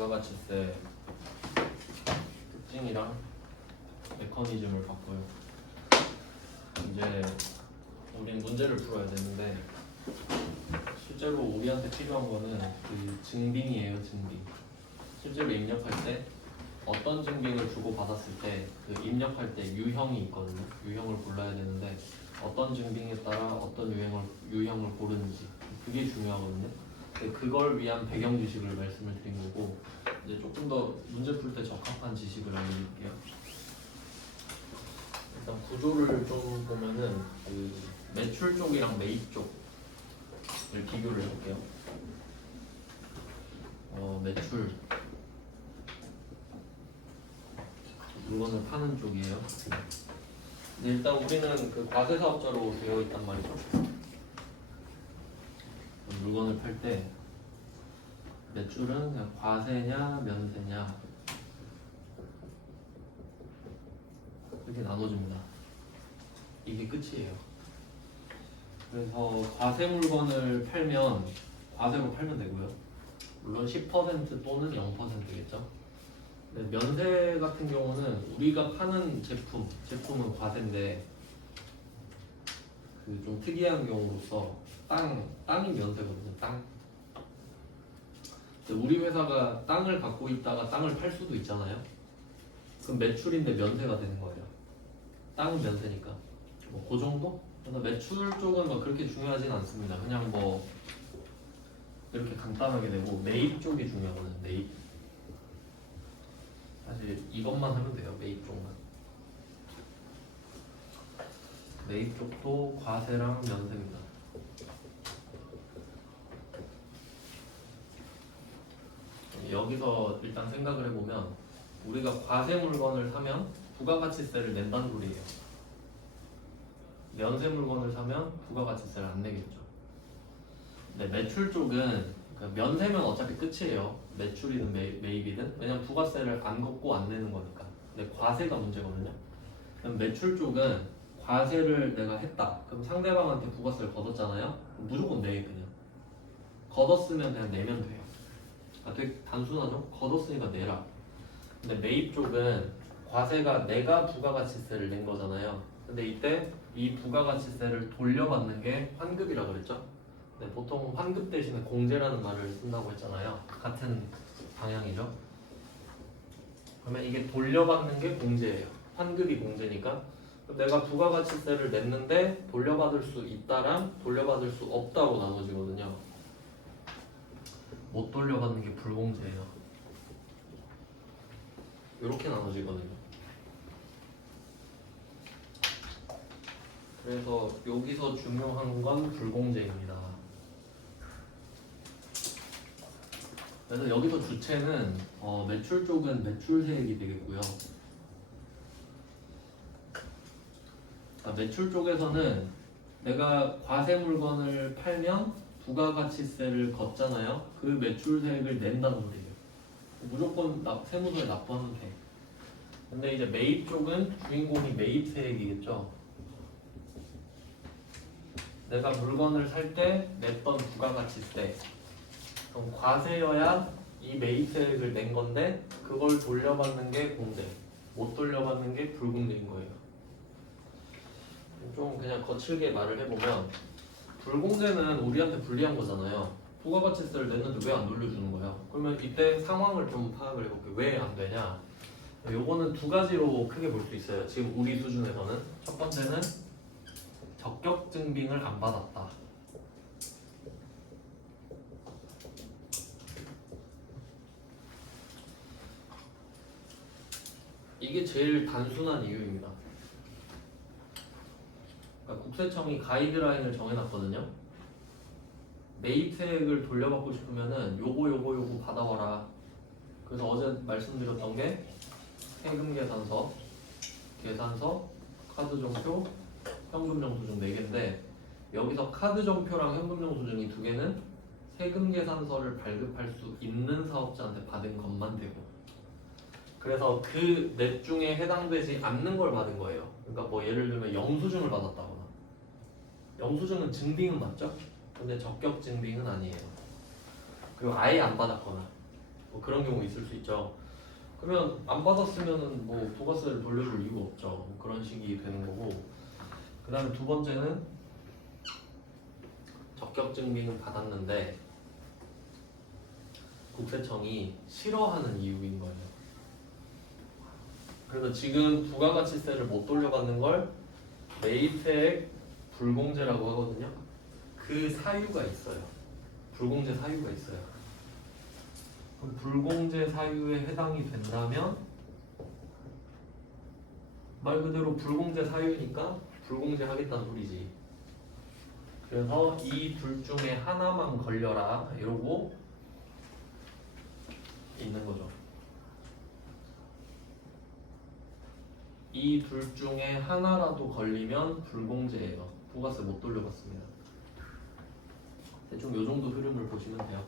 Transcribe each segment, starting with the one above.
부가가치세 특징이랑 메커니즘을 봤고요. 이제 우린 문제를 풀어야 되는데 실제로 우리한테 필요한 거는 그 증빙이에요. 증빙. 실제로 입력할 때 어떤 증빙을 주고 받았을 때 그 입력할 때 유형이 있거든요. 유형을 골라야 되는데 어떤 증빙에 따라 어떤 유형을 고르는지 그게 중요하거든요. 그걸 위한 배경 지식을 말씀을 드린 거고 이제 조금 더 문제 풀 때 적합한 지식을 알려드릴게요. 일단 구조를 좀 보면은 그 매출 쪽이랑 매입 쪽을 비교를 해볼게요. 매출 물건을 파는 쪽이에요. 일단 우리는 그 과세사업자로 되어 있단 말이죠. 물건을 팔 때 매출은 그냥 과세냐 면세냐 이렇게 나눠집니다. 이게 끝이에요. 그래서 과세 물건을 팔면 과세로 팔면 되고요. 물론 10% 또는 0%겠죠. 면세 같은 경우는 우리가 파는 제품은 과세인데 그 좀 특이한 경우로서 땅이 면세거든요. 땅. 우리 회사가 땅을 갖고 있다가 땅을 팔 수도 있잖아요. 그럼 매출인데 면세가 되는 거예요. 땅은 면세니까. 뭐 그 정도? 그래서 매출 쪽은 막 그렇게 중요하진 않습니다. 그냥 뭐 이렇게 간단하게 되고 매입 쪽이 중요하거든요. 매입. 사실 이것만 하면 돼요. 매입 쪽만. 매입 쪽도 과세랑 면세입니다. 여기서 일단 생각을 해보면 우리가 과세 물건을 사면 부가가치세를 낸다는 소리예요. 면세 물건을 사면 부가가치세를 안 내겠죠. 근데 매출 쪽은 면세면 어차피 끝이에요. 매출이든 매입이든. 왜냐면 부가세를 안 걷고 안 내는 거니까. 근데 과세가 문제거든요. 그럼 매출 쪽은 과세를 내가 했다. 그럼 상대방한테 부가세를 걷었잖아요. 그럼 무조건 내 그냥. 걷었으면 그냥 내면 돼요. 되게 단순하죠? 걷었으니까 내라. 근데 매입 쪽은 과세가 내가 부가가치세를 낸 거잖아요. 근데 이때 이 부가가치세를 돌려받는 게 환급이라고 그랬죠? 네, 보통 환급 대신에 공제라는 말을 쓴다고 했잖아요. 같은 방향이죠. 그러면 이게 돌려받는 게 공제예요. 환급이 공제니까 내가 부가가치세를 냈는데 돌려받을 수 있다랑 돌려받을 수 없다고 나눠지거든요. 못 돌려받는 게 불공제예요. 이렇게 나눠지거든요. 그래서 여기서 중요한 건 불공제입니다. 그래서 여기서 주체는 매출 쪽은 매출세액이 되겠고요. 매출 쪽에서는 내가 과세 물건을 팔면 부가가치세를 걷잖아요. 그 매출세액을 낸다는 소리예요. 무조건 세무서에 납부하면 돼. 근데 이제 매입 쪽은 주인공이 매입세액이겠죠. 내가 물건을 살 때 냈던 부가가치세. 그럼 과세여야 이 매입세액을 낸 건데 그걸 돌려받는 게 공제, 못 돌려받는 게 불공제인 거예요. 좀 그냥 거칠게 말을 해보면 불공제는 우리한테 불리한 거잖아요. 부가가치세를 냈는데 왜 안 돌려주는 거야? 그러면 이때 상황을 좀 파악을 해볼게요. 왜 안 되냐? 요거는 두 가지로 크게 볼 수 있어요. 지금 우리 수준에서는 첫 번째는 적격 증빙을 안 받았다. 이게 제일 단순한 이유입니다. 그러니까 국세청이 가이드라인을 정해놨거든요. 매입세액을 돌려받고 싶으면은 요거 받아와라. 그래서 어제 말씀드렸던 게 세금계산서, 계산서, 카드정표, 현금영수증 4개인데 여기서 카드정표랑 현금영수증 이 2개는 세금계산서를 발급할 수 있는 사업자한테 받은 것만 되고 그래서 그 넷 중에 해당되지 않는 걸 받은 거예요. 그러니까 뭐 예를 들면 영수증을 받았다거나 영수증은 증빙은 맞죠? 근데 적격 증빙은 아니에요. 그리고 아예 안 받았거나 뭐 그런 경우 있을 수 있죠. 그러면 안 받았으면은 뭐 부가세를 돌려줄 이유가 없죠. 뭐 그런 식이 되는 거고. 그 다음에 두 번째는 적격증빙은 받았는데 국세청이 싫어하는 이유인 거예요. 그래서 지금 부가가치세를 못 돌려받는 걸 매입세액 불공제라고 하거든요. 그 사유가 있어요. 불공제 사유가 있어요. 그럼 불공제 사유에 해당이 된다면 말 그대로 불공제 사유니까 불공제 하겠다는 소리지. 그래서 이 둘 중에 하나만 걸려라 이러고 있는 거죠. 이 둘 중에 하나라도 걸리면 불공제예요. 부가세 못 돌려받습니다. 대충 요 정도 흐름을 보시면 돼요.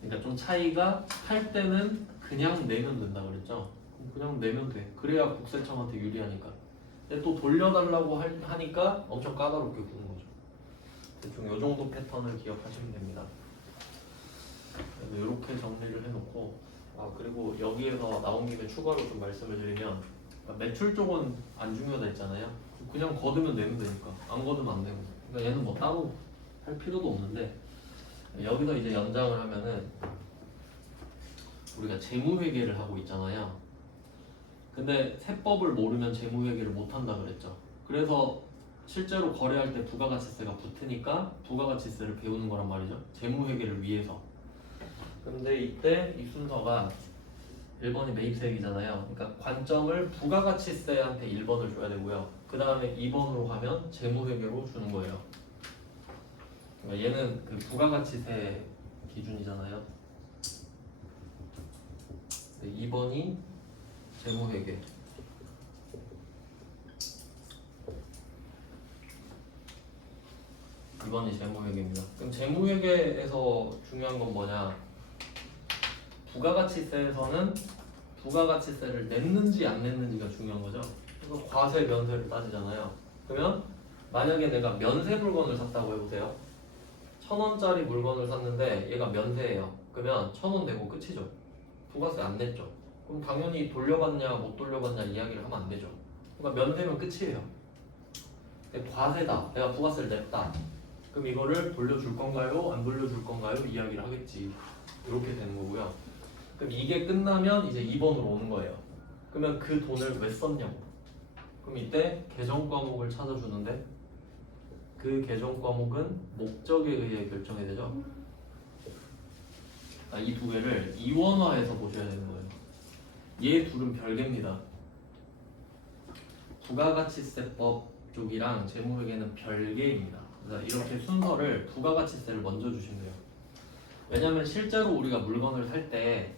그러니까 좀 차이가 할 때는 그냥 내면 된다 그랬죠. 그냥 내면 돼. 그래야 국세청한테 유리하니까. 근데 또 돌려달라고 하니까 엄청 까다롭게 구는 거죠. 대충 요 정도 패턴을 기억하시면 됩니다. 그래서 이렇게 정리를 해놓고 그리고 여기에서 나온 김에 추가로 좀 말씀을 드리면 매출 쪽은 안 중요하다 했잖아요. 그냥 거두면 내면 되니까 안 거두면 안 되고. 그러니까 얘는 뭐 따로 할 필요도 없는데 여기서 이제 연장을 하면은 우리가 재무회계를 하고 있잖아요. 근데 세법을 모르면 재무회계를 못 한다 그랬죠. 그래서 실제로 거래할 때 부가가치세가 붙으니까 부가가치세를 배우는 거란 말이죠. 재무회계를 위해서. 근데 이때 이 순서가 1번이 매입세액이잖아요. 그러니까 관점을 부가가치세한테 1번을 줘야 되고요. 그 다음에 2번으로 가면 재무회계로 주는 거예요. 그러니까 얘는 그 부가가치세 기준이잖아요. 2번이 재무회계. 2번이 재무회계입니다. 그럼 재무회계에서 중요한 건 뭐냐? 부가가치세에서는 부가가치세를 냈는지 안 냈는지가 중요한 거죠. 그래서 과세 면세를 따지잖아요. 그러면 만약에 내가 면세 물건을 샀다고 해보세요. 1,000원짜리 물건을 샀는데 얘가 면세예요. 그러면 1,000원 내고 끝이죠. 부가세 안 냈죠. 그럼 당연히 돌려받냐 못 돌려받냐 이야기를 하면 안 되죠. 그러니까 면세면 끝이에요. 과세다. 내가 부가세를 냈다. 그럼 이거를 돌려줄 건가요? 안 돌려줄 건가요? 이야기를 하겠지. 이렇게 되는 거고요. 그럼 이게 끝나면 이제 2번으로 오는 거예요. 그러면 그 돈을 왜 썼냐고. 그럼 이때 계정 과목을 찾아주는데 그 계정 과목은 목적에 의해 결정이 되죠. 이 두 개를 이원화해서 보셔야 되는 거예요. 얘 둘은 별개입니다. 부가가치세법 쪽이랑 재무회계는 별개입니다. 그래서 이렇게 순서를 부가가치세를 먼저 주시면 돼요. 왜냐하면 실제로 우리가 물건을 살 때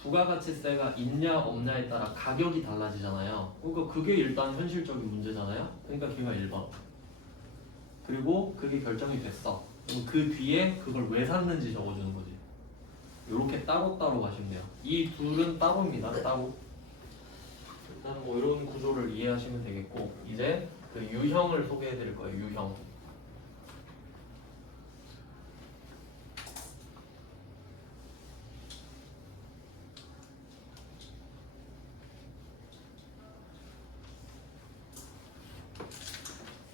부가가치세가 있냐 없냐에 따라 가격이 달라지잖아요. 그러니까 그게 일단 현실적인 문제잖아요. 그러니까 걔가 1번. 그리고 그게 결정이 됐어. 그럼 그 뒤에 그걸 왜 샀는지 적어주는 거지. 이렇게 따로따로 가시면 돼요. 이 둘은 따로입니다. 따로. 일단 뭐 이런 구조를 이해하시면 되겠고 이제 그 유형을 소개해 드릴 거예요. 유형.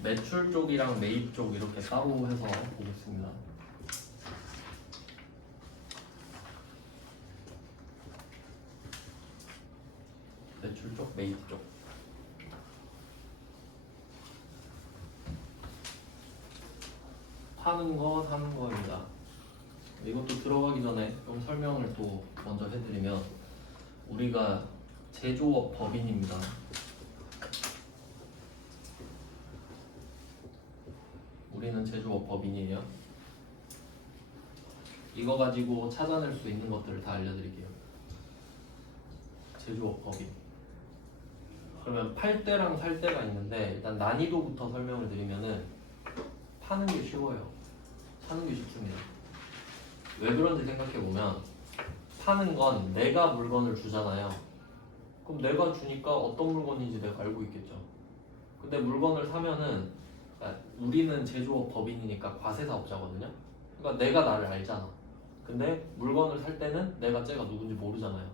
매출 쪽이랑 매입 쪽 이렇게 따로 해서 보겠습니다. 매출 쪽, 매입 쪽. 파는 거, 사는 거입니다. 이것도 들어가기 전에 좀 설명을 또 먼저 해드리면 우리가 제조업 법인입니다. 우리는 제조업 법인이에요. 이거 가지고 찾아낼 수 있는 것들을 다 알려드릴게요. 제조업 법인. 그러면 팔 때랑 살 때가 있는데 일단 난이도부터 설명을 드리면은 파는 게 쉬워요. 사는 게 쉽습니다. 왜 그런지 생각해보면 파는 건 내가 물건을 주잖아요. 그럼 내가 주니까 어떤 물건인지 내가 알고 있겠죠. 근데 물건을 사면은 우리는 제조업 법인이니까 과세사업자거든요. 그러니까 내가 나를 알잖아. 근데 물건을 살 때는 내가 쟤가 누군지 모르잖아요.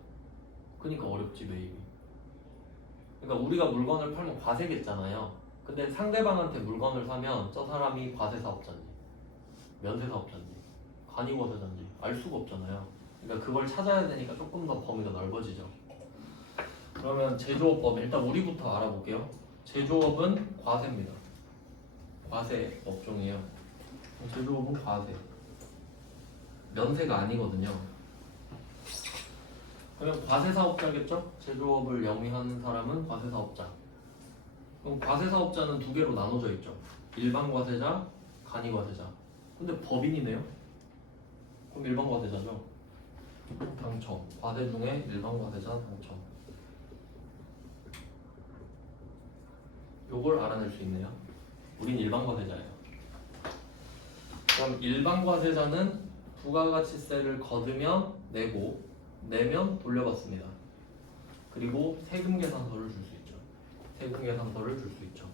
그러니까 어렵지 매입이. 그러니까 우리가 물건을 팔면 과세겠잖아요. 근데 상대방한테 물건을 사면 저 사람이 과세사업자인지 면세사업자인지 간이과세자인지 알 수가 없잖아요. 그러니까 그걸 찾아야 되니까 조금 더 범위가 넓어지죠. 그러면 제조업법 일단 우리부터 알아볼게요. 제조업은 과세입니다. 과세 업종이에요. 제조업은 과세. 면세가 아니거든요. 그러면 과세사업자겠죠? 제조업을 영위하는 사람은 과세사업자. 그럼 과세사업자는 두 개로 나눠져 있죠. 일반과세자, 간이과세자. 근데 법인이네요? 그럼 일반과세자죠. 당첨. 과세 중에 일반과세자 당첨. 요걸 알아낼 수 있네요. 우린 일반과세자예요. 그럼 일반과세자는 부가가치세를 거두면 내고 내면 돌려받습니다. 그리고 세금계산서를 줄 수 있죠. 세금계산서를 줄 수 있죠.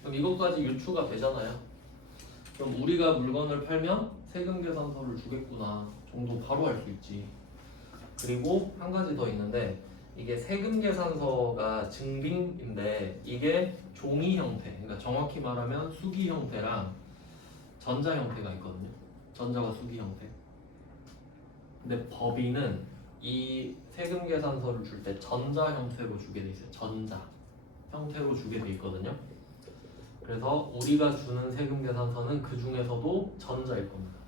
그럼 이것까지 유추가 되잖아요. 그럼 우리가 물건을 팔면 세금계산서를 주겠구나 정도 바로 알 수 있지. 그리고 한 가지 더 있는데 이게 세금계산서가 증빙인데 이게 종이 형태, 그러니까 정확히 말하면 수기 형태랑 전자 형태가 있거든요. 전자가 수기 형태. 근데 법인은 이 세금계산서를 줄 때 전자 형태로 주게 돼 있어요. 전자 형태로 주게 돼 있거든요. 그래서 우리가 주는 세금계산서는 그 중에서도 전자일 겁니다.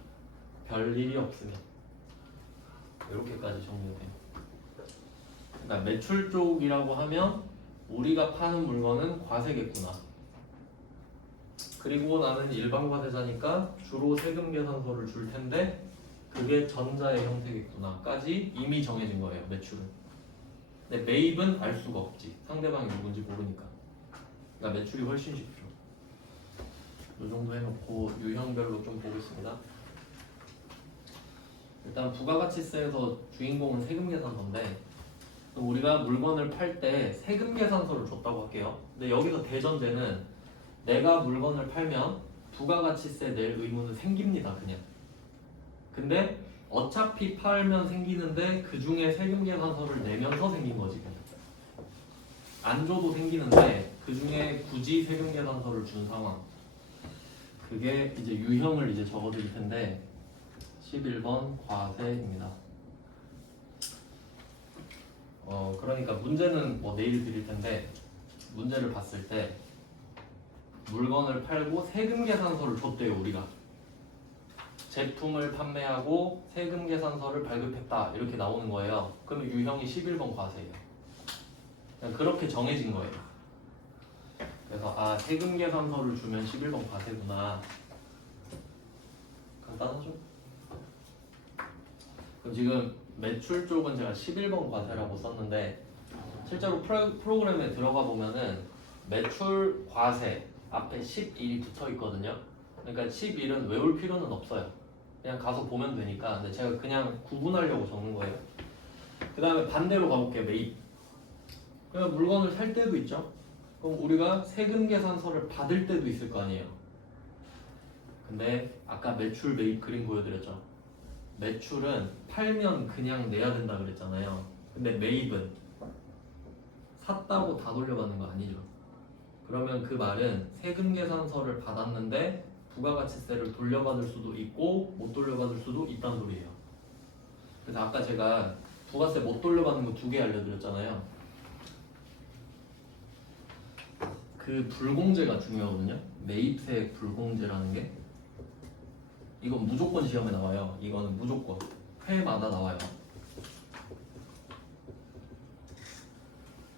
별일이 없으면 이렇게까지 정리가 돼요. 그러니까 매출 쪽이라고 하면 우리가 파는 물건은 과세겠구나. 그리고 나는 일반과세자니까 주로 세금계산서를 줄 텐데 그게 전자의 형태겠구나까지 이미 정해진 거예요. 매출은. 근데 매입은 알 수가 없지. 상대방이 누군지 모르니까. 그러니까 매출이 훨씬 쉽죠. 이 정도 해놓고 유형별로 좀 보겠습니다. 일단 부가가치세에서 주인공은 세금계산서인데 우리가 물건을 팔 때 세금계산서를 줬다고 할게요. 근데 여기서 대전제는 내가 물건을 팔면 부가가치세 낼 의무는 생깁니다. 그냥. 근데 어차피 팔면 생기는데 그 중에 세금계산서를 내면서 생긴 거지. 그냥. 안 줘도 생기는데 그 중에 굳이 세금계산서를 준 상황. 그게 이제 유형을 이제 적어드릴 텐데 11번 과세입니다. 그러니까 문제는 뭐 내일 드릴 텐데 문제를 봤을 때 물건을 팔고 세금계산서를 줬대요. 우리가 제품을 판매하고 세금계산서를 발급했다 이렇게 나오는 거예요. 그러면 유형이 11번 과세예요. 그냥 그렇게 정해진 거예요. 그래서 아 세금계산서를 주면 11번 과세구나. 간단하죠? 그럼 지금 매출 쪽은 제가 11번 과세라고 썼는데 실제로 프로그램에 들어가 보면은 매출 과세 앞에 11이 붙어 있거든요. 그러니까 11은 외울 필요는 없어요. 그냥 가서 보면 되니까. 근데 제가 그냥 구분하려고 적는 거예요. 그 다음에 반대로 가볼게요. 매입. 그냥 물건을 살 때도 있죠. 그럼 우리가 세금계산서를 받을 때도 있을 거 아니에요. 근데 아까 매출 매입 그림 보여드렸죠. 매출은 팔면 그냥 내야 된다 그랬잖아요. 근데 매입은 샀다고 다 돌려받는 거 아니죠. 그러면 그 말은 세금계산서를 받았는데 부가가치세를 돌려받을 수도 있고 못 돌려받을 수도 있다는 소리예요. 그래서 아까 제가 부가세 못 돌려받는 거 2개 알려드렸잖아요. 그 불공제가 중요하거든요. 매입세액 불공제라는 게 이건 무조건 시험에 나와요. 이거는 무조건 회마다 나와요.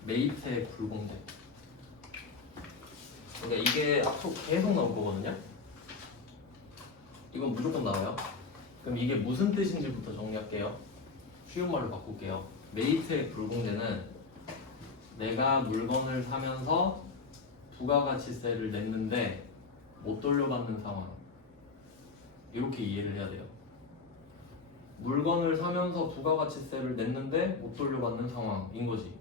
매입세액 불공제. 그러니까 이게 앞으로 계속 나올 거거든요. 이건 무조건 나와요. 그럼 이게 무슨 뜻인지부터 정리할게요. 쉬운 말로 바꿀게요. 매입세액 불공제는 내가 물건을 사면서 부가가치세를 냈는데 못 돌려받는 상황. 이렇게 이해를 해야 돼요. 물건을 사면서 부가가치세를 냈는데 못 돌려받는 상황인 거지.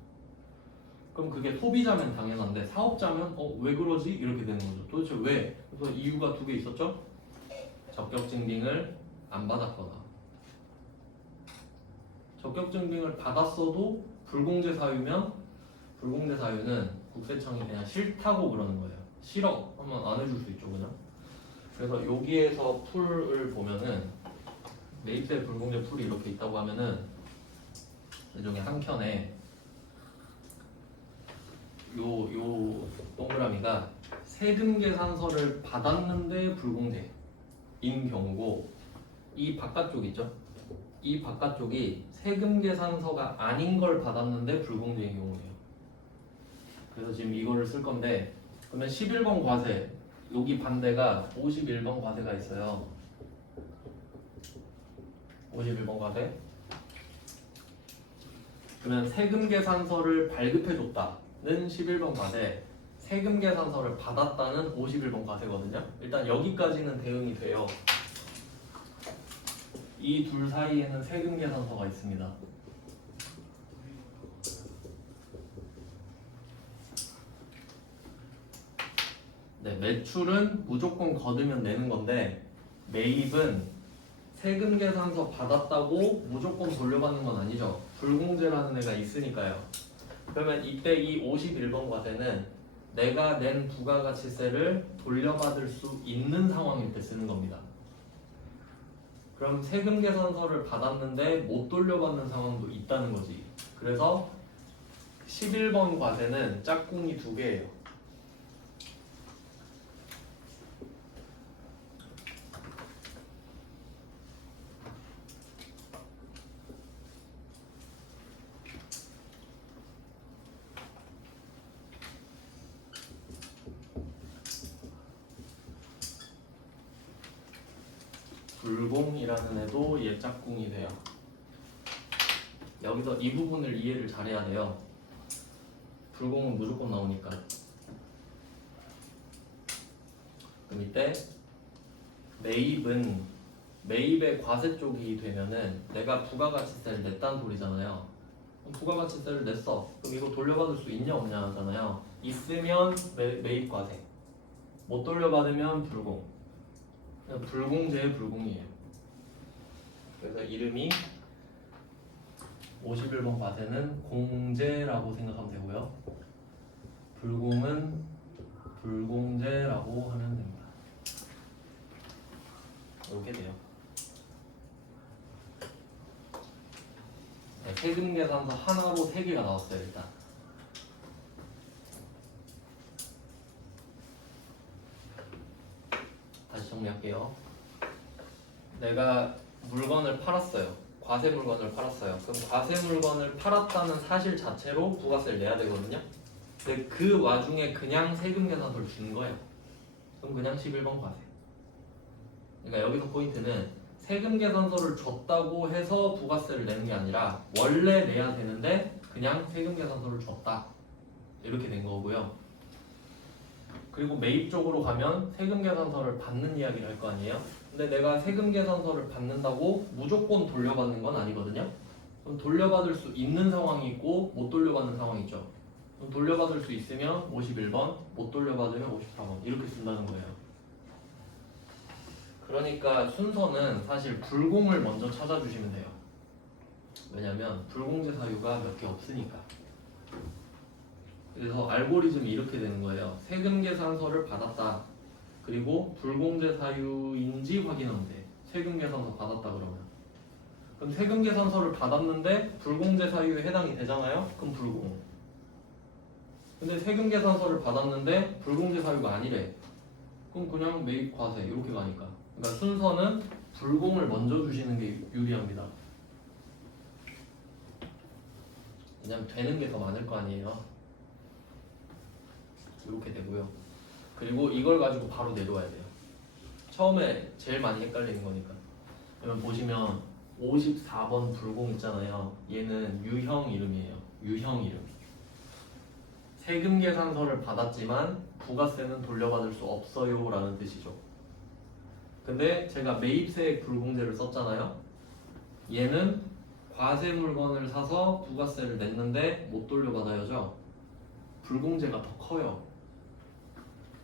그럼 그게 소비자면 당연한데 사업자면 왜 그러지? 이렇게 되는 거죠. 도대체 왜? 그래서 이유가 2개 있었죠? 적격 증빙을 안 받았거나 적격 증빙을 받았어도 불공제 사유면 불공제 사유는 국세청이 그냥 싫다고 그러는 거예요. 싫어 하면 안 해줄 수 있죠 그냥. 그래서 여기에서 풀을 보면은 매입세 불공제 풀이 이렇게 있다고 하면은 이 중에 한 켠에 요 동그라미가 세금 계산서를 받았는데 불공제인 경우고 이 바깥쪽 있죠? 이 바깥쪽이 세금 계산서가 아닌 걸 받았는데 불공제인 경우예요. 그래서 지금 이거를 쓸 건데 그러면 11번 과세 여기 반대가 51번 과세가 있어요. 51번 과세 그러면 세금 계산서를 발급해줬다는 11번 과세 세금 계산서를 받았다는 51번 과세거든요. 일단 여기까지는 대응이 돼요. 이 둘 사이에는 세금 계산서가 있습니다. 네, 매출은 무조건 거두면 내는 건데 매입은 세금 계산서 받았다고 무조건 돌려받는 건 아니죠. 불공제라는 애가 있으니까요. 그러면 이때 이 51번 과세는 내가 낸 부가가치세를 돌려받을 수 있는 상황일 때 쓰는 겁니다. 그럼 세금 계산서를 받았는데 못 돌려받는 상황도 있다는 거지. 그래서 11번 과세는 짝꿍이 두 개예요. 불공이라는 애도 얘 짝꿍이 돼요. 여기서 이 부분을 이해를 잘해야 돼요. 불공은 무조건 나오니까. 그럼 이때 매입은 매입의 과세 쪽이 되면은 내가 부가가치세를 냈다는 소리잖아요. 그럼 부가가치세를 냈어. 그럼 이거 돌려받을 수 있냐 없냐 하잖아요. 있으면 매입 과세. 못 돌려받으면 불공. 불공제의 불공이에요. 그래서 이름이 51번 과세는 공제라고 생각하면 되고요. 불공은 불공제라고 하면 됩니다. 이렇게 돼요. 네, 세금 계산서 하나로 3개가 나왔어요. 일단 다시 정리할게요. 내가 물건을 팔았어요. 과세 물건을 팔았어요. 그럼 과세 물건을 팔았다는 사실 자체로 부가세를 내야 되거든요. 근데 그 와중에 그냥 세금 계산서를 준 거예요. 그럼 그냥 11번 과세. 그러니까 여기서 포인트는 세금 계산서를 줬다고 해서 부가세를 내는 게 아니라 원래 내야 되는데 그냥 세금 계산서를 줬다. 이렇게 된 거고요. 그리고 매입 쪽으로 가면 세금 계산서를 받는 이야기를 할 거 아니에요? 근데 내가 세금 계산서를 받는다고 무조건 돌려받는 건 아니거든요. 그럼 돌려받을 수 있는 상황이 있고 못 돌려받는 상황이 있죠. 그럼 돌려받을 수 있으면 51번, 못 돌려받으면 54번 이렇게 쓴다는 거예요. 그러니까 순서는 사실 불공을 먼저 찾아주시면 돼요. 왜냐면 불공제 사유가 몇 개 없으니까. 그래서 알고리즘이 이렇게 되는 거예요. 세금 계산서를 받았다. 그리고 불공제 사유인지 확인하면 돼. 세금 계산서 받았다 그러면. 그럼 세금 계산서를 받았는데 불공제 사유에 해당이 되잖아요. 그럼 불공. 근데 세금 계산서를 받았는데 불공제 사유가 아니래. 그럼 그냥 매입 과세 이렇게 가니까. 그러니까 순서는 불공을 먼저 주시는 게 유리합니다. 왜냐면 되는 게 더 많을 거 아니에요. 이렇게 되고요. 그리고 이걸 가지고 바로 내려와야 돼요. 처음에 제일 많이 헷갈리는 거니까. 그러면 보시면 54번 불공 있잖아요. 얘는 유형 이름이에요. 유형 이름. 세금 계산서를 받았지만 부가세는 돌려받을 수 없어요 라는 뜻이죠. 근데 제가 매입세액 불공제를 썼잖아요. 얘는 과세 물건을 사서 부가세를 냈는데 못 돌려받아야죠. 불공제가 더 커요.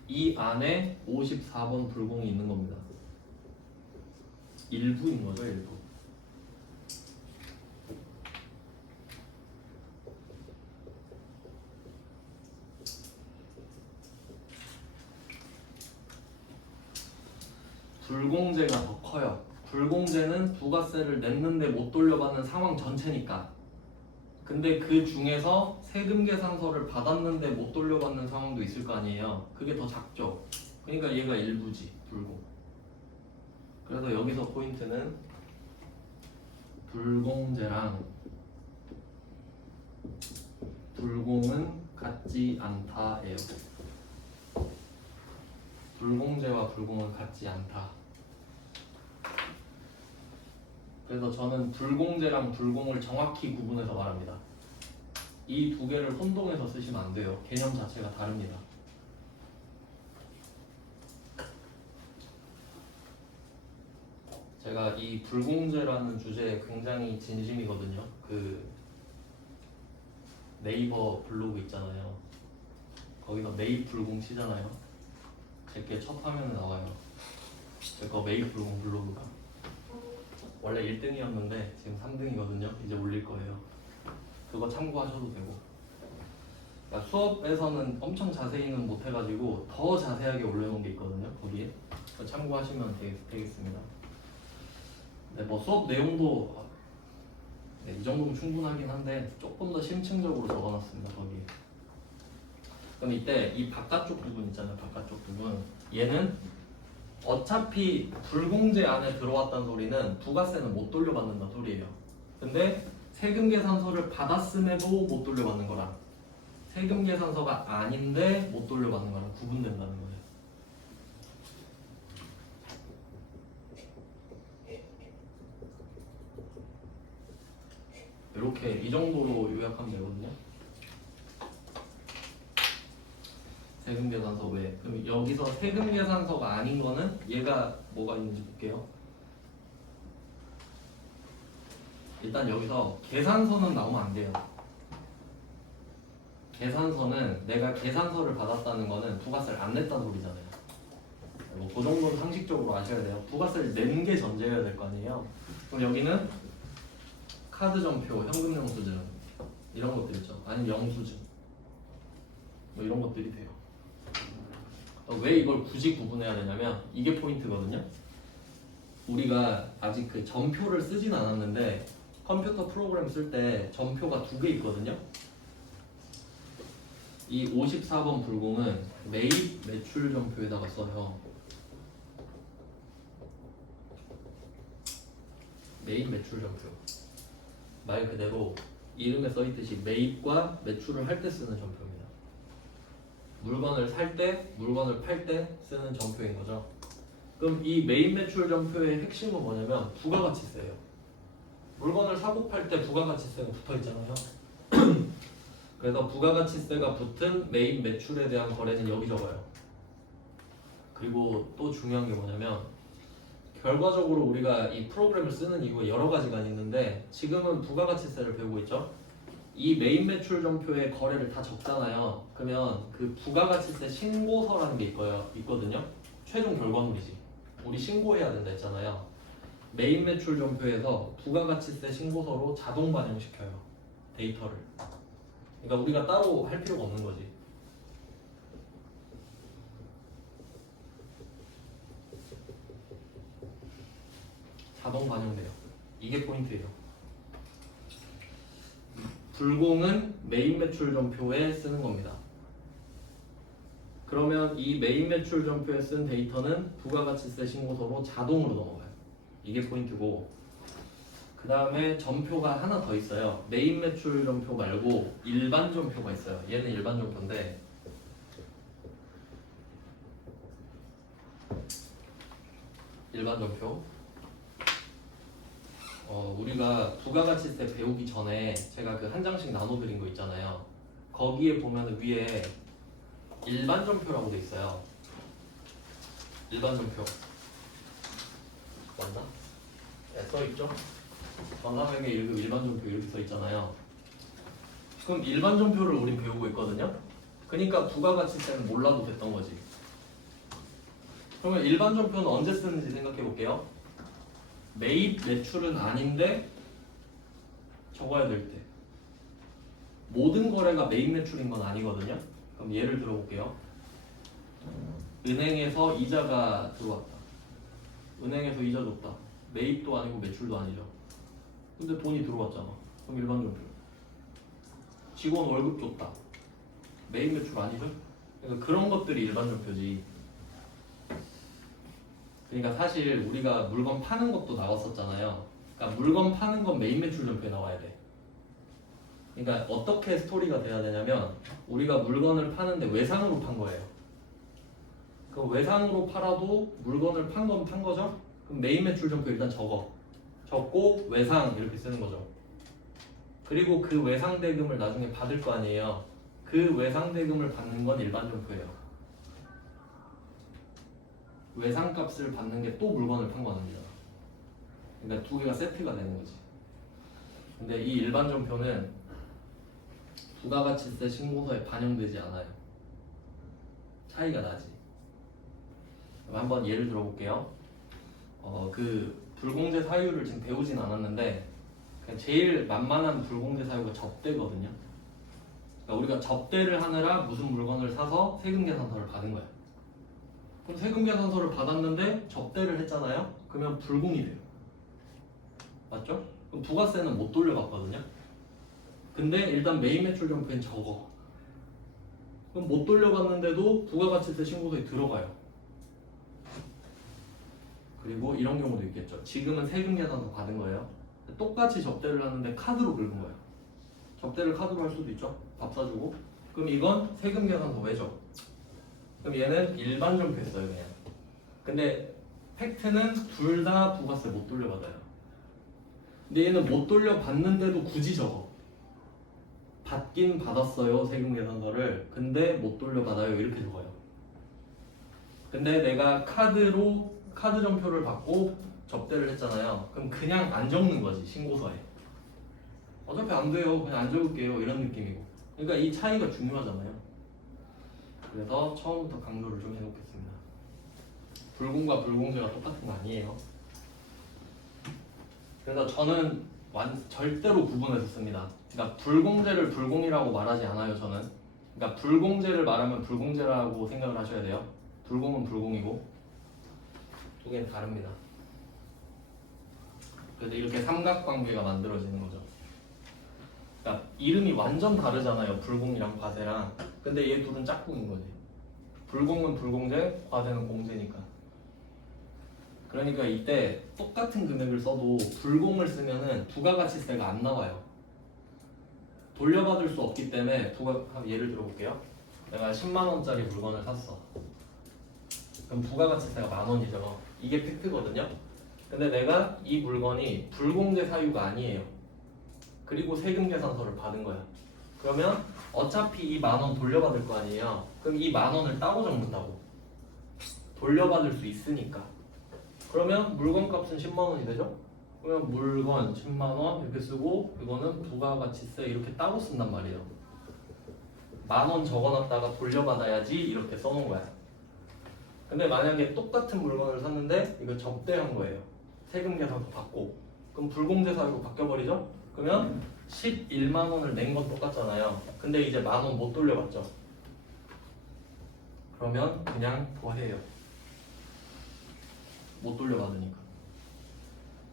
이 안에 54번 불공이 있는 겁니다. 일부인 거죠, 일부. 불공제가 더 커요. 불공제는 부가세를 냈는데 못 돌려받는 상황 전체니까. 근데 그 중에서 세금 계산서를 받았는데 못 돌려받는 상황도 있을 거 아니에요. 그게 더 작죠. 그러니까 얘가 일부지, 불공. 그래서 여기서 포인트는 불공제랑 불공은 같지 않다예요. 불공제와 불공은 같지 않다. 그래서 저는 불공제랑 불공을 정확히 구분해서 말합니다. 이 두 개를 혼동해서 쓰시면 안 돼요. 개념 자체가 다릅니다. 제가 이 불공제라는 주제에 굉장히 진심이거든요. 그 네이버 블로그 있잖아요. 거기서 매입 불공 치잖아요. 제게 첫 화면에 나와요. 제거 매입 불공 블로그가 원래 1등이었는데 지금 3등이거든요. 이제 올릴 거예요. 그거 참고하셔도 되고. 그러니까 수업에서는 엄청 자세히는 못해가지고 더 자세하게 올려놓은 게 있거든요. 거기에 참고하시면 되겠습니다. 네, 뭐 수업 내용도 네, 이 정도면 충분하긴 한데 조금 더 심층적으로 적어놨습니다. 거기. 그럼 이때 이 바깥쪽 부분 있잖아요. 바깥쪽 부분. 얘는 어차피 불공제 안에 들어왔다는 소리는 부가세는 못 돌려받는다 소리예요. 근데 세금 계산서를 받았음에도 못 돌려받는 거랑 세금 계산서가 아닌데 못 돌려받는 거랑 구분된다는 거예요. 이렇게 이 정도로 요약하면 되거든요. 세금 계산서 외에. 그럼 여기서 세금 계산서가 아닌 거는 얘가 뭐가 있는지 볼게요. 일단 여기서 계산서는 나오면 안 돼요. 계산서는 내가 계산서를 받았다는 거는 부가세를 안 냈다는 소리잖아요. 뭐 그 정도는 상식적으로 아셔야 돼요. 부가세를 낸 게 전제여야 될 거 아니에요. 그럼 여기는 카드 전표, 현금 영수증 이런 것들 있죠. 아니면 영수증 뭐 이런 것들이 돼요. 왜 이걸 굳이 구분해야 되냐면 이게 포인트거든요. 우리가 아직 그 전표를 쓰진 않았는데 컴퓨터 프로그램 쓸 때 전표가 두 개 있거든요. 이 54번 불공은 매입 매출 전표에다가 써요. 매입 매출 전표. 말 그대로 이름에 써있듯이 매입과 매출을 할 때 쓰는 전표입니다. 물건을 살 때, 물건을 팔 때 쓰는 전표인 거죠. 그럼 이 매입 매출 전표의 핵심은 뭐냐면 부가가치세예요. 물건을 사고 팔 때 부가가치세가 붙어 있잖아요. 그래서 부가가치세가 붙은 매입 매출에 대한 거래는 여기 적어요. 그리고 또 중요한 게 뭐냐면 결과적으로 우리가 이 프로그램을 쓰는 이유가 여러 가지가 있는데 지금은 부가가치세를 배우고 있죠. 이 매입 매출 전표에 거래를 다 적잖아요. 그러면 그 부가가치세 신고서라는 게 있거든요. 최종 결과물이지. 우리 신고해야 된다 했잖아요. 매입 매출 전표에서 부가가치세 신고서로 자동 반영시켜요. 데이터를. 그러니까 우리가 따로 할 필요가 없는 거지. 자동 반영돼요. 이게 포인트예요. 불공은 매입 매출 전표에 쓰는 겁니다. 그러면 이 매입 매출 전표에 쓴 데이터는 부가가치세 신고서로 자동으로 넘어가요. 이게 포인트고, 그 다음에 전표가 하나 더 있어요. 매입 매출 전표 말고 일반 전표가 있어요. 얘는 일반 전표인데 일반 전표 우리가 부가가치세 배우기 전에 제가 그 한 장씩 나눠드린 거 있잖아요. 거기에 보면 위에 일반 전표라고 돼 있어요. 일반 전표 맞나? 네, 써있죠? 전산회계 1급 일반 전표 이렇게 써있잖아요. 그럼 일반 전표를 우린 배우고 있거든요. 그러니까 부가가치세는 몰라도 됐던 거지. 그러면 일반 전표는 언제 쓰는지 생각해 볼게요. 매입 매출은 아닌데 적어야 될 때. 모든 거래가 매입 매출인 건 아니거든요. 그럼 예를 들어볼게요. 은행에서 이자가 들어왔다. 은행에서 이자 줬다. 매입도 아니고 매출도 아니죠. 근데 돈이 들어왔잖아. 그럼 일반 종표. 직원 월급 줬다. 매입 매출 아니죠? 그러니까 그런 것들이 일반 종표지. 그러니까 사실 우리가 물건 파는 것도 나왔었잖아요. 그러니까 물건 파는 건 매입 매출 종표에 나와야 돼. 그러니까 어떻게 스토리가 돼야 되냐면 우리가 물건을 파는데 외상으로 판 거예요. 그 외상으로 팔아도 물건을 판 건 판 거죠? 그럼 매입 매출 종표 일단 적고 외상 이렇게 쓰는 거죠. 그리고 그 외상 대금을 나중에 받을 거 아니에요. 그 외상 대금을 받는 건 일반 종표예요. 외상 값을 받는 게 또 물건을 판 거 아닙니다. 그러니까 두 개가 세트가 되는 거지. 근데 이 일반 종표는 부가가치세 신고서에 반영되지 않아요. 차이가 나지. 그럼 한번 예를 들어볼게요. 그 불공제 사유를 지금 배우진 않았는데 그냥 제일 만만한 불공제 사유가 접대거든요. 그러니까 우리가 접대를 하느라 무슨 물건을 사서 세금계산서를 받은 거야. 그럼 세금계산서를 받았는데 접대를 했잖아요. 그러면 불공이 돼요. 맞죠? 그럼 부가세는 못 돌려받거든요. 근데 일단 매입 매출 종표엔 적어. 그럼 못 돌려받는데도 부가가치세 신고서에 들어가요. 그리고 이런 경우도 있겠죠. 지금은 세금계산서 받은 거예요. 똑같이 접대를 하는데 카드로 긁은 거예요. 접대를 카드로 할 수도 있죠. 밥 사주고. 그럼 이건 세금계산서 왜죠? 그럼 얘는 일반 종표 써요 그냥. 근데 팩트는 둘 다 부가세 못 돌려받아요. 근데 얘는 못 돌려받는데도 굳이 적어. 받긴 받았어요 세금계산서를. 근데 못 돌려받아요 이렇게 적어요. 근데 내가 카드 점표를 받고 접대를 했잖아요. 그럼 그냥 안 적는 거지 신고서에. 어차피 안 돼요. 그냥 안 적을게요. 이런 느낌이고. 그러니까 이 차이가 중요하잖아요. 그래서 처음부터 강조를 좀 해놓겠습니다. 불공과 불공제가 똑같은 거 아니에요. 그래서 저는 절대로 구분해서 씁니다. 그러니까 불공제를 불공이라고 말하지 않아요. 저는. 그러니까 불공제를 말하면 불공제라고 생각을 하셔야 돼요. 불공은 불공이고 두 개는 다릅니다. 그래서 이렇게 삼각관계가 만들어지는 거죠. 그러니까 이름이 완전 다르잖아요. 불공이랑 과세랑. 근데 얘 둘은 짝꿍인 거지. 불공은 불공제, 과세는 공제니까. 그러니까 이때 똑같은 금액을 써도 불공을 쓰면은 부가가치세가 안 나와요. 돌려받을 수 없기 때문에 예를 들어볼게요. 내가 10만 원짜리 물건을 샀어. 그럼 부가가치세가 10,000원이죠. 이게 팩트거든요. 근데 내가 이 물건이 불공제 사유가 아니에요. 그리고 세금계산서를 받은 거야. 그러면 어차피 이 10,000원 돌려받을 거 아니에요. 그럼 이 10,000원을 따로 적는다고. 돌려받을 수 있으니까. 그러면 물건값은 10만 원이 되죠? 그러면 물건 10만 원 이렇게 쓰고 이거는 부가가치세 이렇게 따로 쓴단 말이에요. 10,000원 적어놨다가 돌려받아야지 이렇게 써놓은 거야. 근데 만약에 똑같은 물건을 샀는데 이거 접대한 거예요. 세금 계산서 받고. 그럼 불공제 사유로 바뀌어버리죠? 그러면 11만 원을 낸 건 똑같잖아요. 근데 이제 10,000원 못 돌려받죠? 그러면 그냥 더해요. 못 돌려받으니까.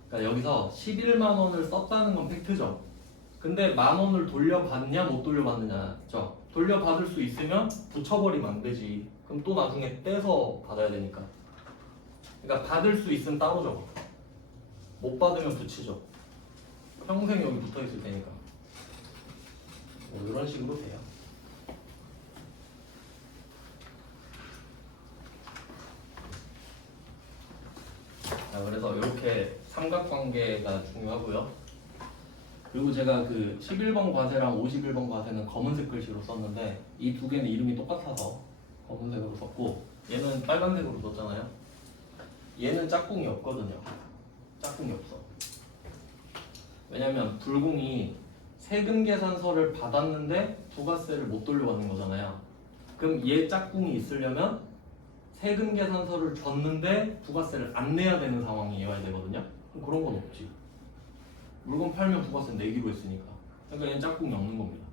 그러니까 여기서 11만 원을 썼다는 건 팩트죠. 근데 10,000원을 돌려받냐 못 돌려받느냐죠. 돌려받을 수 있으면 붙여버리면 안 되지. 그럼 또 나중에 떼서 받아야 되니까. 그러니까 받을 수 있으면 따로 적어. 못 받으면 붙이죠. 평생 여기 붙어 있을 테니까. 뭐 이런 식으로 돼요. 자, 그래서 이렇게 삼각관계가 중요하고요. 그리고 제가 그 11번 과세랑 51번 과세는 검은색 글씨로 썼는데 이 두 개는 이름이 똑같아서 검은색으로 썼고 얘는 빨간색으로 썼잖아요. 얘는 짝꿍이 없거든요. 짝꿍이 없어. 왜냐면 불공이 세금계산서를 받았는데 부가세를 못 돌려받는 거잖아요. 그럼 얘 짝꿍이 있으려면 세금계산서를 줬는데 부가세를 안 내야 되는 상황이어야 되거든요. 그런 건 없지. 물건 팔면 부가세 내기로 했으니까. 그러니까 얘는 짝꿍이 없는 겁니다.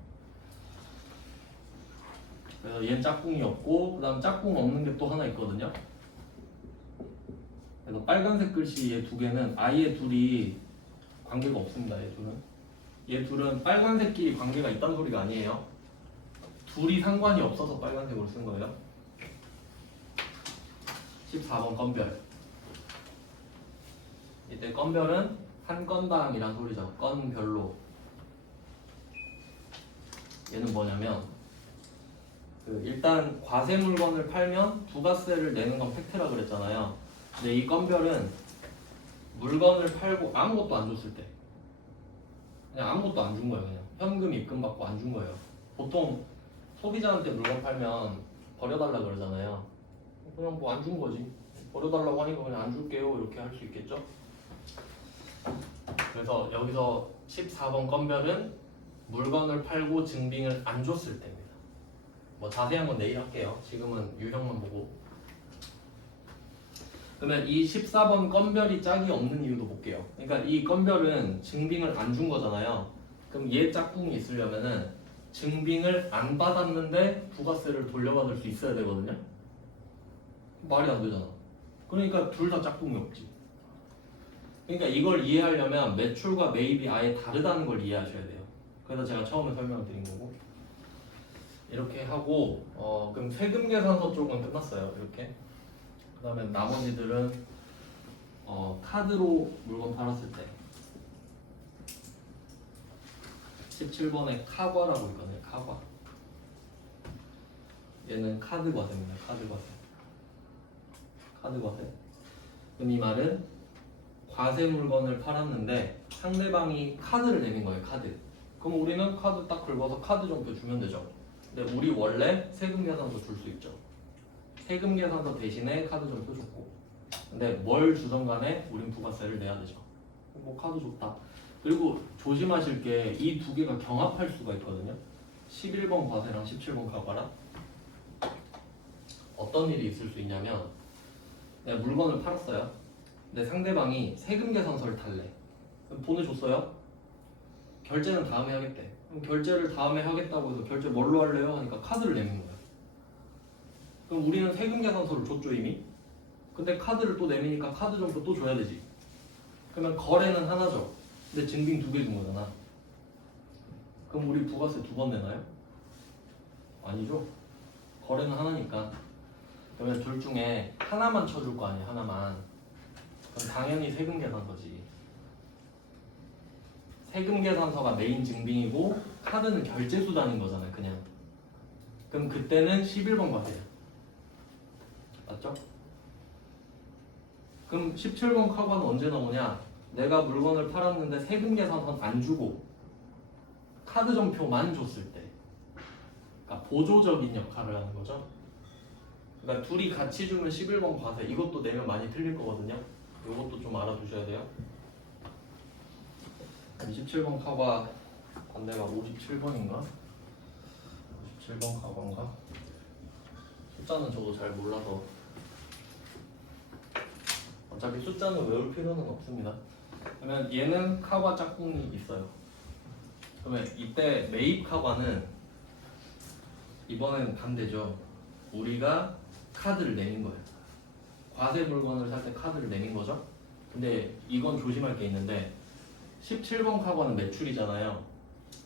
그래서 얘는 짝꿍이 없고, 그 다음 짝꿍 없는 게 또 하나 있거든요. 그래서 빨간색 글씨 얘 두 개는 아예 둘이 관계가 없습니다. 얘 둘은 빨간색끼리 관계가 있다는 소리가 아니에요. 둘이 상관이 없어서 빨간색으로 쓴 거예요. 14번 건별. 이때 건별은 한 건당이란 소리죠. 건별로. 얘는 뭐냐면 일단 과세 물건을 팔면 부가세를 내는 건 팩트라 그랬잖아요. 근데 이 건별은 물건을 팔고 아무것도 안 줬을 때 그냥 아무것도 안 준 거예요. 그냥 현금 입금 받고 안 준 거예요. 보통 소비자한테 물건 팔면 버려달라 그러잖아요. 그냥 뭐 안 준 거지. 버려달라고 하니까 그냥 안 줄게요 이렇게 할 수 있겠죠. 그래서 여기서 14번 건별은 물건을 팔고 증빙을 안 줬을 때입니다. 뭐 자세한 건 내일 할게요. 지금은 유형만 보고. 그러면 이 14번 건별이 짝이 없는 이유도 볼게요. 그러니까 이 건별은 증빙을 안 준 거잖아요. 그럼 얘 짝꿍이 있으려면은 증빙을 안 받았는데 부가세를 돌려받을 수 있어야 되거든요. 말이 안 되잖아. 그러니까 둘 다 짝꿍이 없지. 그러니까 이걸 이해하려면 매출과 매입이 아예 다르다는 걸 이해하셔야 돼요. 그래서 제가 처음에 설명을 드린 거고. 이렇게 하고 그럼 세금 계산서 쪽은 끝났어요. 이렇게. 그 다음에 나머지들은 카드로 물건 팔았을 때 17번에 카과라고 있거든요. 카과. 얘는 카드 과세입니다. 카드 과세. 카드 과세. 그럼 이 말은 과세 물건을 팔았는데 상대방이 카드를 내민 거예요. 카드. 그럼 우리는 카드 딱 긁어서 카드 점표 주면 되죠. 근데 우리 원래 세금 계산서 줄 수 있죠. 세금 계산서 대신에 카드 점표 줬고. 근데 뭘 주던 간에 우린 부가세를 내야 되죠. 뭐 카드 줬다. 그리고 조심하실 게 이 두 개가 경합할 수가 있거든요. 11번 과세랑 17번 가과랑 어떤 일이 있을 수 있냐면 내가 물건을 팔았어요. 근데 상대방이 세금 계산서를 달래. 그럼 보내줬어요. 결제는 다음에 하겠대. 그럼 결제를 다음에 하겠다고 해서 결제 뭘로 할래요? 하니까 카드를 내는 거예요. 그럼 우리는 세금 계산서를 줬죠 이미. 근데 카드를 또 내미니까 카드 점표 또 줘야 되지. 그러면 거래는 하나죠. 근데 증빙 두 개 준 거잖아. 그럼 우리 부가세 두 번 내나요? 아니죠. 거래는 하나니까. 그러면 둘 중에 하나만 쳐줄 거 아니야. 하나만. 그럼 당연히 세금 계산서지. 세금 계산서가 메인 증빙이고 카드는 결제 수단인 거잖아요. 그냥. 그럼 그때는 11번 과세야. 맞죠? 그럼 17번 카과는 언제 나오냐? 내가 물건을 팔았는데 세금 계산서는 안 주고 카드 점표만 줬을 때. 그러니까 보조적인 역할을 하는 거죠. 그러니까 둘이 같이 주면 11번 과세. 이것도 내면 많이 틀릴 거거든요. 이것도 좀 알아두셔야 돼요. 27번 카과 반대가 57번인가? 57번 카과인가? 숫자는 저도 잘 몰라서 어차피 숫자는 외울 필요는 없습니다. 그러면 얘는 카과 짝꿍이 있어요. 그러면 이때 매입 카과는 이번에는 반대죠. 우리가 카드를 내민 거예요. 과세 물건을 살 때 카드를 내민 거죠. 근데 이건 조심할 게 있는데 17번 카과는 매출이잖아요.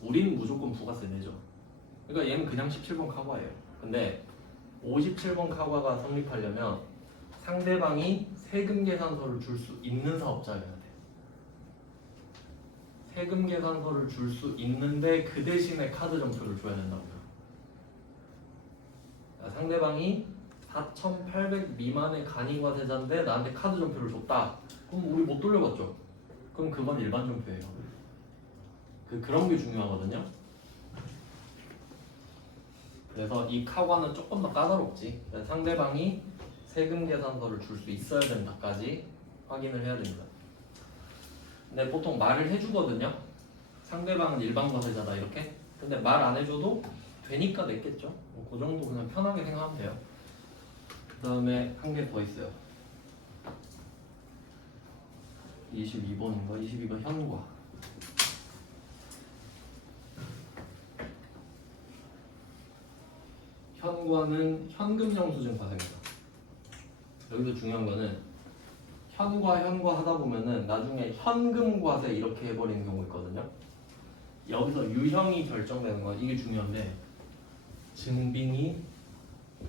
우리는 무조건 부가세 내죠. 그러니까 얘는 그냥 17번 카과예요. 근데 57번 카과가 성립하려면 상대방이 세금 계산서를 줄 수 있는 사업자여야 돼. 세금 계산서를 줄 수 있는데 그 대신에 카드 점표를 줘야 된다고요. 그러니까 상대방이 4,800 미만의 간이과세자인데 나한테 카드 점표를 줬다. 그럼 우리 못 돌려받죠. 그럼 그건 일반 점표예요. 그런 게 중요하거든요. 그래서 이 카과는 조금 더 까다롭지. 상대방이 세금 계산서를 줄 수 있어야 된다까지 확인을 해야 됩니다. 근데 보통 말을 해주거든요. 상대방은 일반 과세자다 이렇게. 근데 말 안 해줘도 되니까 냈겠죠. 그 정도 그냥 편하게 생각하면 돼요. 그 다음에 한 개 더 있어요. 22번인가? 22번 현과. 현과는 현금 영수증 과세입니다. 여기서 중요한 거는 현과 하다 보면은 나중에 현금 과세 이렇게 해버리는 경우 있거든요. 여기서 유형이 결정되는 건 이게 중요한데 증빙이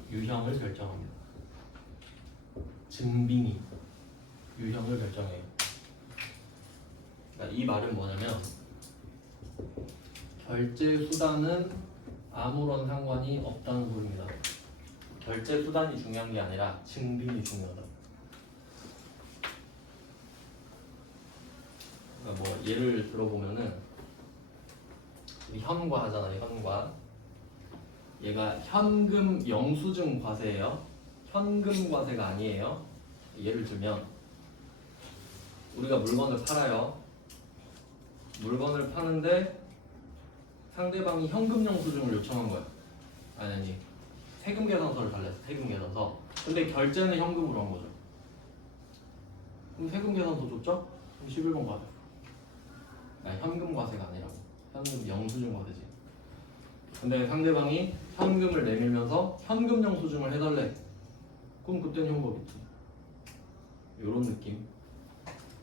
유형을 결정합니다. 증빙이 유형을 결정해요. 그러니까 이 말은 뭐냐면 결제 수단은 아무런 상관이 없다는 소리입니다. 결제 수단이 중요한 게 아니라 증빙이 중요하다. 그러니까 뭐 예를 들어보면은 현과 하잖아요. 현과. 얘가 현금 영수증 과세예요. 현금 과세가 아니에요. 예를 들면 우리가 물건을 팔아요. 물건을 파는데 상대방이 현금 영수증을 요청한 거야. 아니 세금 계산서를 달랬어. 세금 계산서. 근데 결제는 현금으로 한 거죠. 그럼 세금 계산서 줬죠? 그럼 11번 과세. 아니, 현금 과세가 아니라고. 현금 영수증 과세지. 근데 상대방이 현금을 내밀면서 현금 영수증을 해달래. 그럼 그때는 현법이지. 이런 느낌.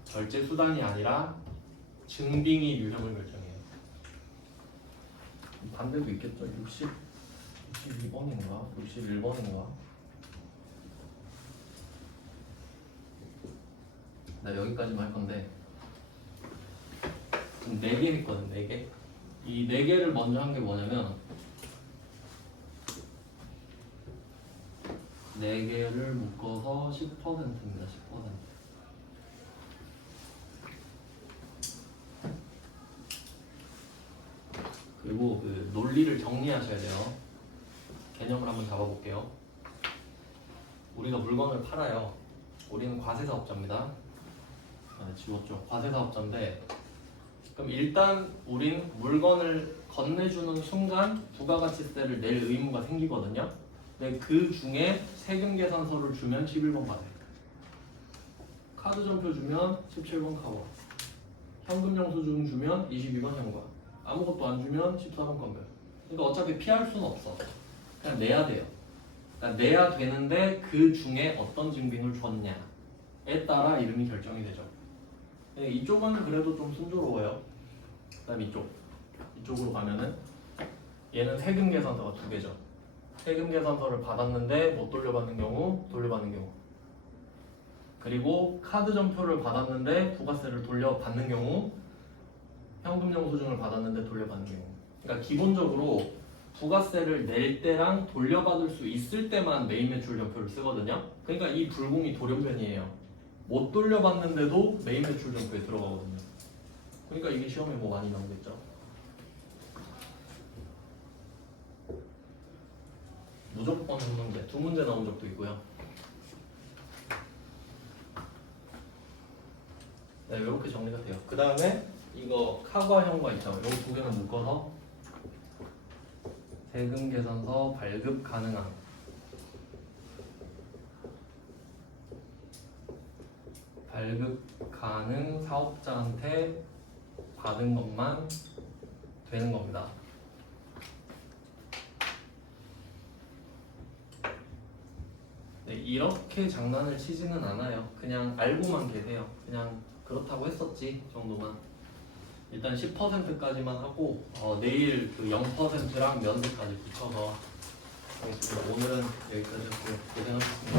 결제 수단이 아니라 증빙이 유형을 결정해요. 반대도 있겠죠? 62번인가? 61번인가? 나 여기까지만 할 건데 지금 4개 했거든. 4개. 이 4개를 먼저 한 게 뭐냐면 4개를 묶어서 10%입니다. 10%. 그리고 그 논리를 정리하셔야 돼요. 개념을 한번 잡아볼게요. 우리가 물건을 팔아요. 우리는 과세사업자입니다. 지웠죠. 과세사업자인데 그럼 일단 우린 물건을 건네주는 순간 부가가치세를 낼 의무가 생기거든요. 근데 그 중에 세금 계산서를 주면 11번 과세, 카드 전표 주면 17번 카고, 현금 영수증 주면 22번 현과, 아무것도 안 주면 14번 건별. 그러니까 어차피 피할 수는 없어. 그냥 내야 돼요. 그러니까 내야 되는데 그 중에 어떤 증빙을 줬냐에 따라 이름이 결정이 되죠. 이쪽은 그래도 좀 순조로워요. 그다음 이쪽으로 가면은 얘는 세금 계산서가 2개죠. 세금 계산서를 받았는데 못 돌려받는 경우, 돌려받는 경우. 그리고 카드 전표를 받았는데 부가세를 돌려받는 경우, 현금 영수증을 받았는데 돌려받는 경우. 그러니까 기본적으로 부가세를 낼 때랑 돌려받을 수 있을 때만 메인 매출 전표를 쓰거든요. 그러니까 이 불공이 돌연변이에요. 못 돌려받는데도 메인 매출 전표에 들어가거든요. 그러니까 이게 시험에 뭐 많이 나오겠죠. 무조건 한 문제, 2문제 나온 적도 있고요. 네, 이렇게 정리가 돼요. 그 다음에 이거 카과 현과 있죠. 이 2개는 묶어서 세금 계산서 발급 가능한, 발급 가능 사업자한테 받은 것만 되는 겁니다. 네, 이렇게 장난을 치지는 않아요. 그냥 알고만 계세요. 그냥 그렇다고 했었지 정도만. 일단 10%까지만 하고 내일 그 0%랑 면세까지 붙여서 하겠습니다. 오늘은 여기까지 했고요. 고생하셨습니다.